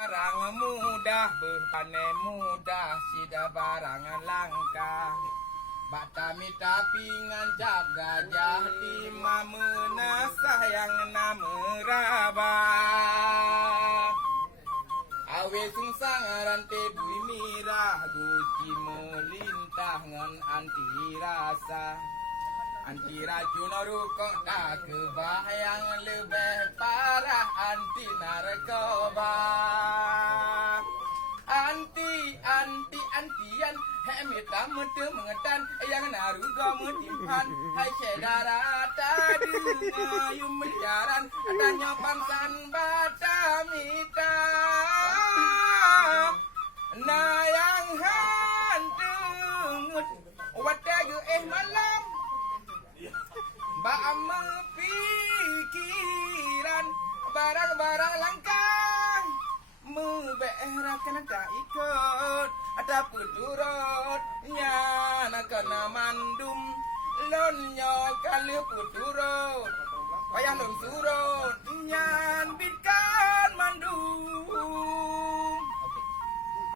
Barang mudah berpanen mudah sida barang langka. Batami tapi ngancap gajah lima menasah yang nama rabah. Awe sungsang rantai bui mirah guci melintah ngan anti rasa. Anti racun rukuk tak kebayang lebih parah anti narkoba. Antian hemita mutu mengetan yang naruga mutimpan hai sedara tadi ngayum menjaran adanya pangsan batamita na yang hantungut watagu malam ba pikiran barang-barang langka muberakan tak ikut ada puturut nyana kena mandum lonyo kali puturut payah lon surut nyana